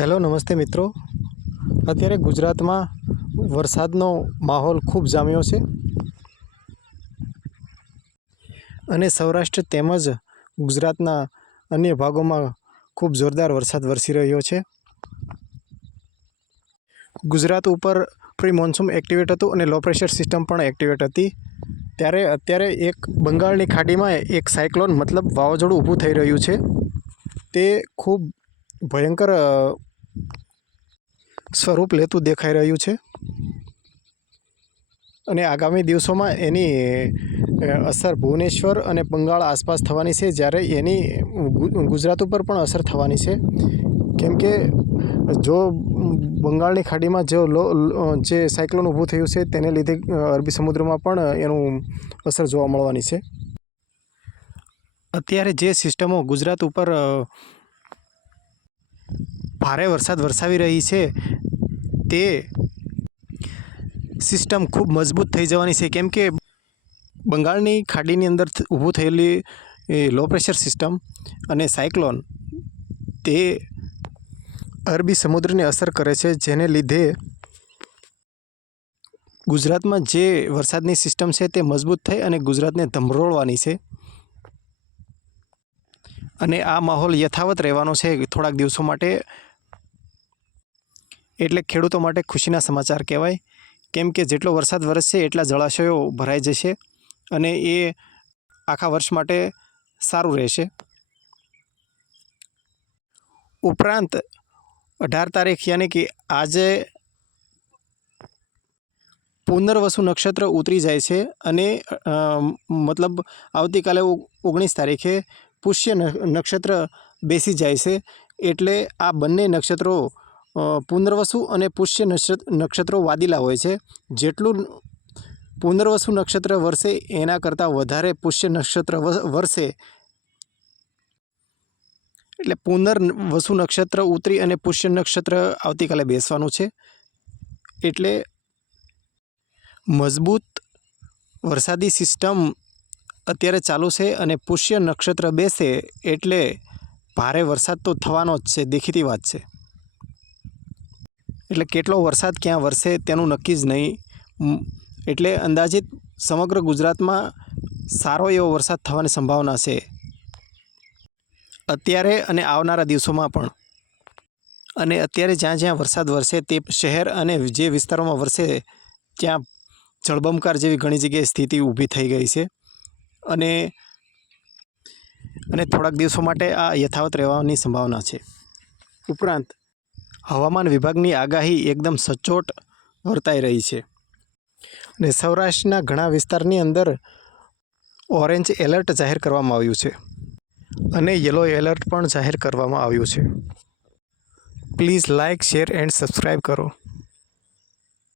Hello, નમસ્તે મિત્રો. અત્યારે ગુજરાતમાં વરસાદનો માહોલ ખૂબ જામ્યો છે અને સૌરાષ્ટ્ર તેમજ ગુજરાતના અન્ય ભાગોમાં ખૂબ જોરદાર વરસાદ વરસી રહ્યો છે. ગુજરાત ઉપર પ્રી મોન્સૂન એક્ટિવેટ હતું અને લો પ્રેશર સિસ્ટમ પણ એક્ટિવેટ હતી. ત્યારે અત્યારે એક બંગાળની ખાડીમાં એક સાયક્લોન મતલબ વાવાઝોડું ઊભું થઈ રહ્યું છે. તે ખૂબ ભયંકર સ્વરૂપ લેતું દેખાઈ રહ્યું છે. અને આગામી દિવસોમાં એની અસર ભુવનેશ્વર અને બંગાળ આસપાસ થવાની છે, જ્યારે એની ગુજરાત ઉપર પણ અસર થવાની છે. કેમ કે જો બંગાળની ખાડીમાં જો લો જે સાયક્લોન ઊભું થયું છે, તેને લીધે અરબી સમુદ્રમાં પણ એનું અસર જોવા મળવાની છે. અત્યારે જે સિસ્ટમો ગુજરાત ઉપર ભારે વરસાદ વરસાવી રહી છે તે સિસ્ટમ ખૂબ મજબૂત થઈ જવાની છે. કેમ કે બંગાળની ખાડીની અંદર ઊભું થયેલી એ લો પ્રેશર સિસ્ટમ અને સાયક્લોન તે અરબી સમુદ્રને અસર કરે છે, જેને લીધે ગુજરાતમાં જે વરસાદની સિસ્ટમ છે તે મજબૂત થઈ અને ગુજરાતને ધમરોળવાની છે. અને આ માહોલ યથાવત રહેવાનો છે થોડાક દિવસો માટે. એટલે ખેડૂતો માટે ખુશીના સમાચાર કહેવાય. કેમ કે જેટલો વરસાદ વરસશે, એટલા જળાશયો ભરાઈ જશે અને એ આખા વર્ષ માટે સારું રહેશે. ઉપરાંત, અઢાર તારીખ યાની કે આજે પુનર્વસુ નક્ષત્ર ઉતરી જાય છે અને મતલબ આવતીકાલે ઓગણીસ તારીખે પુષ્ય નક્ષત્ર બેસી જાય છે. એટલે આ બંને નક્ષત્રો પુનર્વસુ અને પુષ્ય નક્ષત્ર વાદીલા હોય છે. જેટલું પુનર્વસુ નક્ષત્ર વર્ષે એના કરતાં વધારે પુષ્ય નક્ષત્ર વર્ષે એટલે પુનર્વસુ નક્ષત્ર ઉતરી અને પુષ્ય નક્ષત્ર આવતીકાલે બેસવાનું છે. એટલે મજબૂત વરસાદી સિસ્ટમ અત્યારે ચાલુ છે અને પુષ્ય નક્ષત્ર બેસે એટલે ભારે વરસાદ તો થવાનો જ છે, દેખીતી વાત છે. એટલે કેટલો વરસાદ ક્યાં વરસે તેનું નક્કી જ નહીં. એટલે અંદાજિત સમગ્ર ગુજરાતમાં સારો એવો વરસાદ થવાની સંભાવના છે. અત્યારે અને આવનારા દિવસોમાં પણ. અને અત્યારે જ્યાં જ્યાં વરસાદ વરસે તે શહેર અને જે વિસ્તારોમાં વરસે ત્યાં જળબંકાર જેવી ઘણી જગ્યાએ સ્થિતિ ઊભી થઈ ગઈ છે. અને અને થોડાક દિવસો માટે આ યથાવત રહેવાની સંભાવના છે. ઉપરાંત હવામાન વિભાગની આગાહી એકદમ સચોટ વર્તાઈ રહી છે. અને સૌરાષ્ટ્રના ઘણા વિસ્તારની અંદર ઓરેન્જ એલર્ટ જાહેર કરવામાં આવ્યું છે અને યલો એલર્ટ પણ જાહેર કરવામાં આવ્યું છે. Please like, share and subscribe કરો.